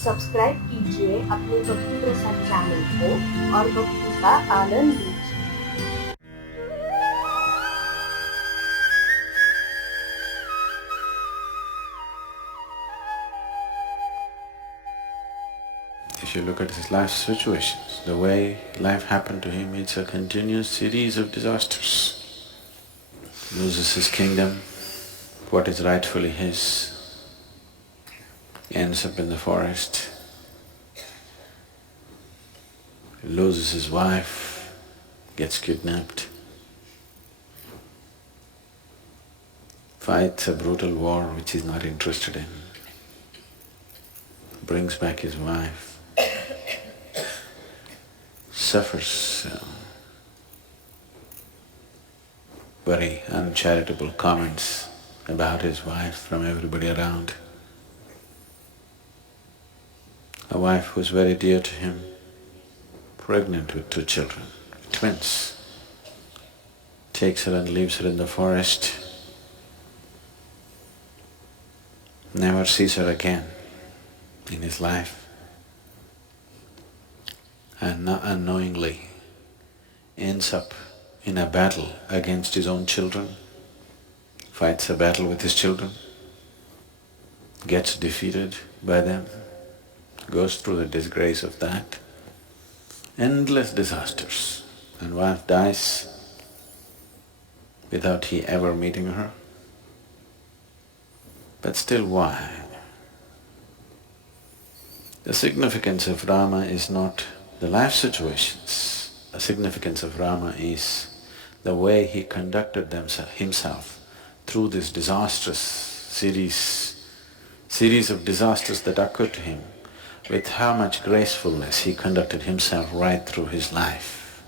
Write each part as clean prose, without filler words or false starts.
Subscribe कीजिए अपने भक्ति प्रसाद चैनल को और भक्ति का आनंद लीजिए। If you look at his life situations, the way life happened to him, it's a continuous series of disasters. Loses his kingdom, what is rightfully his, ends up in the forest, loses his wife, gets kidnapped, fights a brutal war which he's not interested in, brings back his wife, suffers very uncharitable comments about his wife from everybody around. A wife who was very dear to him, pregnant with 2 children, twins, takes her and leaves her in the forest, never sees her again in his life, and unknowingly ends up in a battle against his own children, fights a battle with his children, gets defeated by them, goes through the disgrace of that, endless disasters, and wife dies without he ever meeting her. But still why? The significance of Rama is not the life situations. The significance of Rama is the way he conducted himself through this disastrous series of disasters that occurred to him, with how much gracefulness he conducted himself right through his life.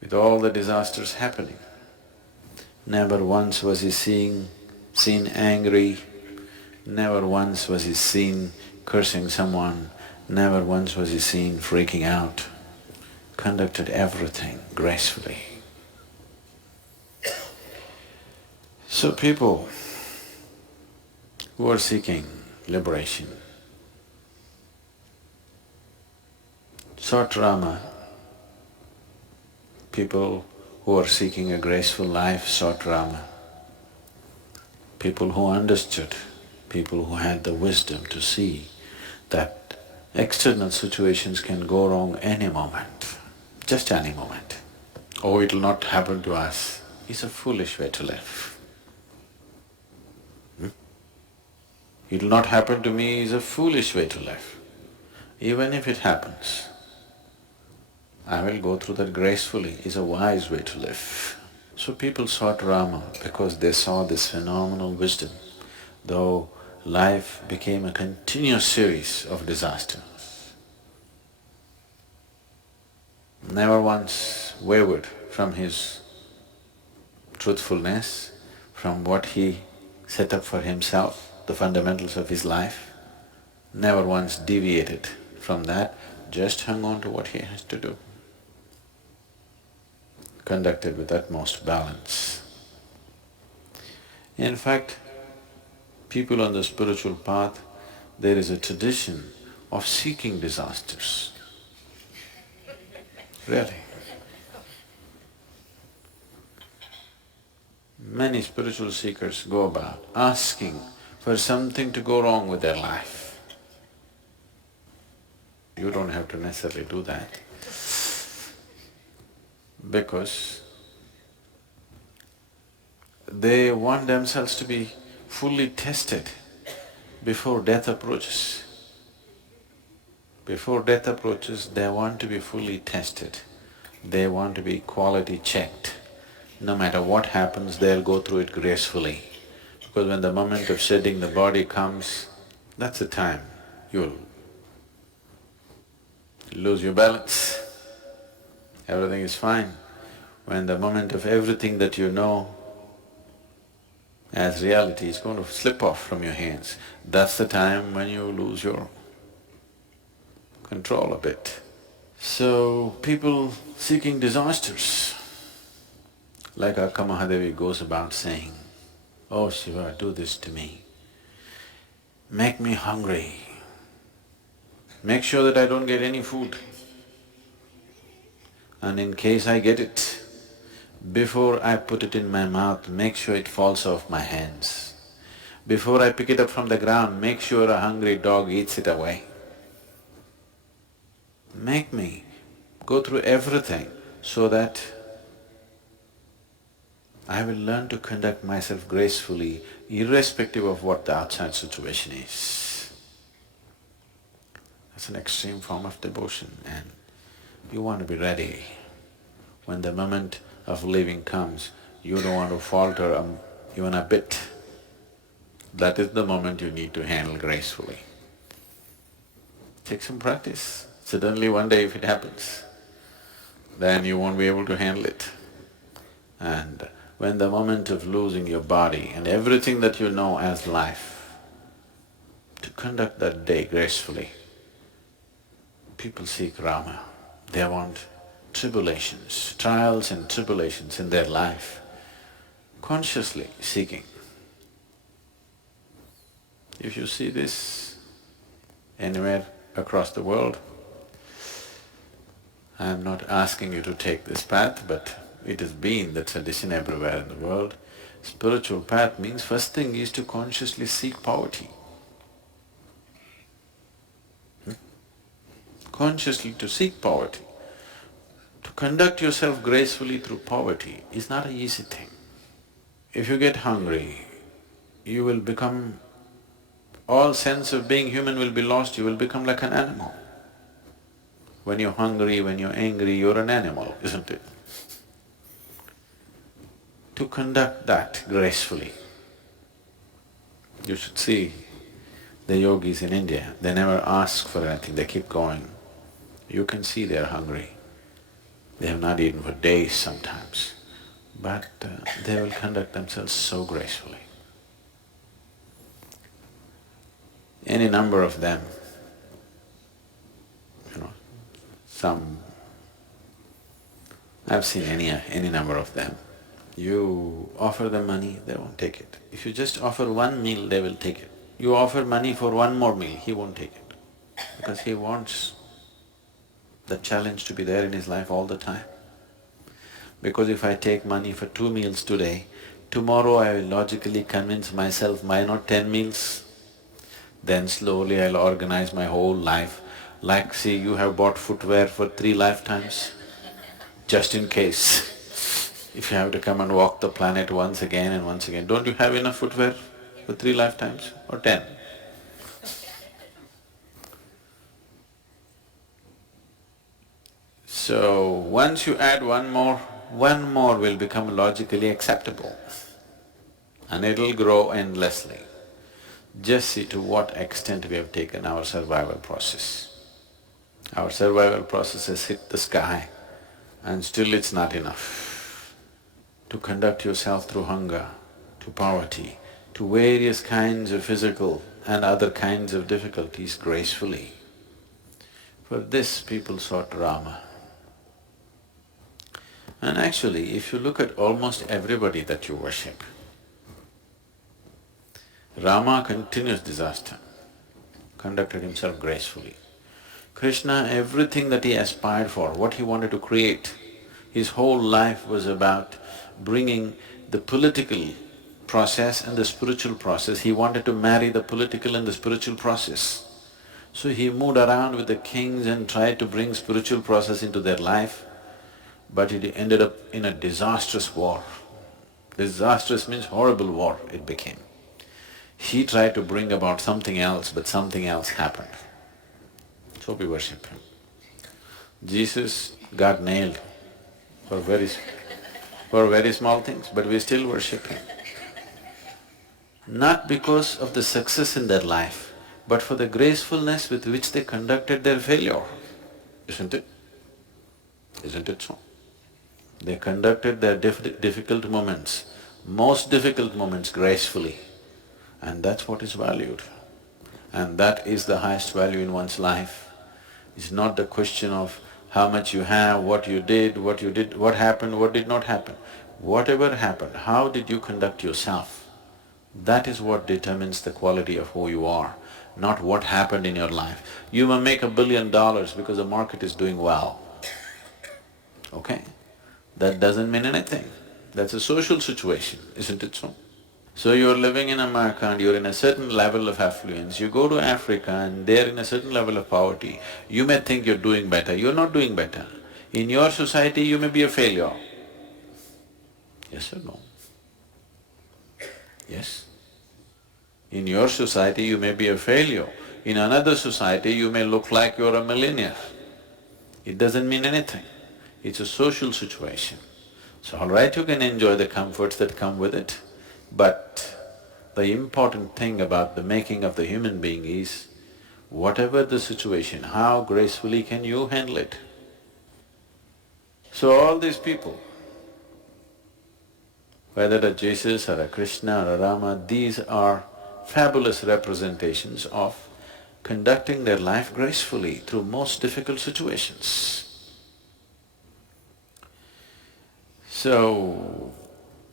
With all the disasters happening, never once was he seen angry, never once was he seen cursing someone, never once was he seen freaking out, conducted everything gracefully. So people who are seeking liberation sought Rama, people who are seeking a graceful life sought Rama, people who understood, people who had the wisdom to see that external situations can go wrong any moment, just any moment. Oh, it'll not happen to us, is a foolish way to live. It'll not happen to me is a foolish way to live. Even if it happens, I will go through that gracefully is a wise way to live. So people sought Rama because they saw this phenomenal wisdom, though life became a continuous series of disasters. Never once wavered from his truthfulness, from what he set up for himself, the fundamentals of his life, never once deviated from that, just hung on to what he has to do, conducted with utmost balance. In fact, people on the spiritual path, there is a tradition of seeking disasters. Really. Many spiritual seekers go about asking for something to go wrong with their life. You don't have to necessarily do that, because they want themselves to be fully tested before death approaches. Before death approaches, they want to be fully tested. They want to be quality checked. No matter what happens, they'll go through it gracefully. Because when the moment of shedding the body comes, that's the time you'll lose your balance. Everything is fine. When the moment of everything that you know as reality is going to slip off from your hands, that's the time when you lose your control a bit. So people seeking disasters, like Akka Mahadevi goes about saying, "Oh Shiva, do this to me." make me hungry. Make sure that I don't get any food. And in case I get it, before I put it in my mouth, make sure it falls off my hands. Before I pick it up from the ground, make sure a hungry dog eats it away. Make me go through everything so that I will learn to conduct myself gracefully irrespective of what the outside situation is. That's an extreme form of devotion, and you want to be ready. When the moment of leaving comes, you don't want to falter even a bit. That is the moment you need to handle gracefully. Take some practice. Suddenly one day if it happens, then you won't be able to handle it. And when the moment of losing your body and everything that you know as life, to conduct that day gracefully. People seek Rama, they want tribulations, trials and tribulations in their life, consciously seeking. If you see this anywhere across the world, I am not asking you to take this path, but it has been the tradition everywhere in the world. Spiritual path means first thing is to consciously seek poverty. Consciously to seek poverty. To conduct yourself gracefully through poverty is not an easy thing. If you get hungry, you will become… all sense of being human will be lost, you will become like an animal. When you're hungry, when you're angry, you're an animal, isn't it? To conduct that gracefully, you should see the yogis in India, they never ask for anything, they keep going. You can see they're hungry. They have not eaten for days sometimes, but they will conduct themselves so gracefully. Any number of them, I've seen any number of them. You offer them money, they won't take it. If you just offer one meal, they will take it. You offer money for one more meal, he won't take it, because he wants the challenge to be there in his life all the time. Because if I take money for 2 meals today, tomorrow I will logically convince myself, why not 10 meals? Then slowly I'll organize my whole life. Like, see, you have bought footwear for 3 lifetimes, just in case. If you have to come and walk the planet once again and once again, don't you have enough footwear for 3 lifetimes or 10? So, once you add one more will become logically acceptable and it'll grow endlessly. Just see to what extent we have taken our survival process. Our survival process has hit the sky and still it's not enough. To conduct yourself through hunger, to poverty, to various kinds of physical and other kinds of difficulties gracefully. For this people sought Rama. And actually, if you look at almost everybody that you worship, Rama continuous disaster, conducted himself gracefully. Krishna, everything that he aspired for, what he wanted to create, his whole life was about bringing the political process and the spiritual process. He wanted to marry the political and the spiritual process. So he moved around with the kings and tried to bring spiritual process into their life, but it ended up in a disastrous war. Disastrous means horrible war it became. He tried to bring about something else, but something else happened. So we worship him. Jesus got nailed for very small things, but we still worship him. Not because of the success in their life, but for the gracefulness with which they conducted their failure, isn't it? Isn't it so? They conducted their difficult moments, most difficult moments gracefully, and that's what is valued. And that is the highest value in one's life. It's not the question of how much you have, what you did, what happened, what did not happen. Whatever happened, how did you conduct yourself? That is what determines the quality of who you are, not what happened in your life. You may make $1 billion because the market is doing well, okay? That doesn't mean anything. That's a social situation, isn't it so? So you're living in America and you're in a certain level of affluence, you go to Africa and they're in a certain level of poverty, you may think you're doing better, you're not doing better. In your society, you may be a failure. Yes or no? Yes? In your society, you may be a failure. In another society, you may look like you're a millionaire. It doesn't mean anything. It's a social situation. So all right, you can enjoy the comforts that come with it, but the important thing about the making of the human being is, whatever the situation, how gracefully can you handle it? So all these people, whether a Jesus or a Krishna or a Rama, these are fabulous representations of conducting their life gracefully through most difficult situations. So,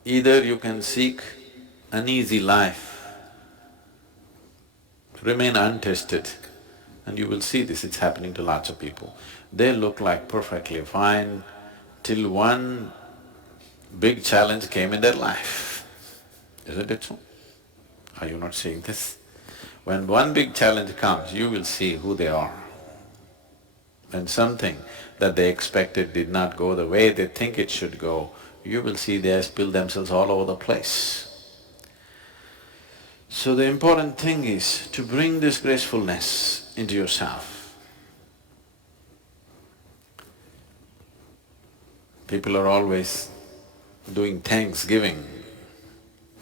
either you can seek an easy life, remain untested, and you will see this, it's happening to lots of people. They look like perfectly fine till one big challenge came in their life. Isn't it so? Are you not seeing this? When one big challenge comes, you will see who they are. When something that they expected did not go the way they think it should go, you will see they spill themselves all over the place. So the important thing is to bring this gracefulness into yourself. People are always doing thanksgiving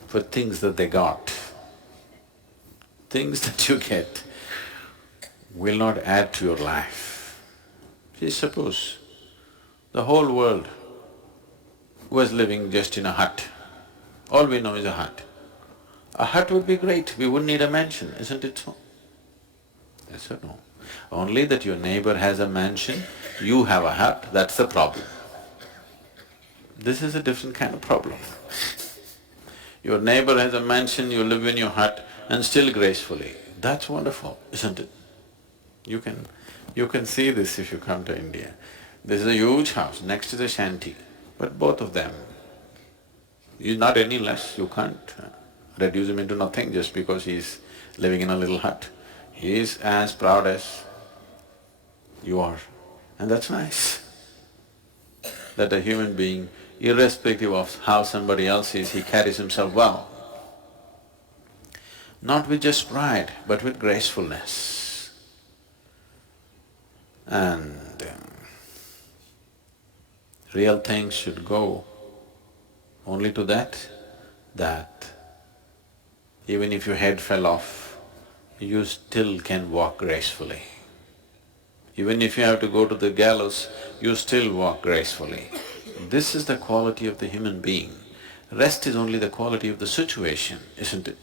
for things that they got. Things that you get will not add to your life. See, suppose the whole world was living just in a hut. All we know is a hut. A hut would be great, we wouldn't need a mansion, isn't it so? Yes or no? Only that your neighbor has a mansion, you have a hut, that's the problem. This is a different kind of problem. Your neighbor has a mansion, you live in your hut and still gracefully. That's wonderful, isn't it? You can see this if you come to India. This is a huge house, next to the shanty, but both of them, he's not any less, you can't reduce him into nothing just because he's living in a little hut. He is as proud as you are, and that's nice. That a human being, irrespective of how somebody else is, he carries himself well. Not with just pride, but with gracefulness. And real things should go only to that even if your head fell off, you still can walk gracefully. Even if you have to go to the gallows, you still walk gracefully. This is the quality of the human being. Rest is only the quality of the situation, isn't it?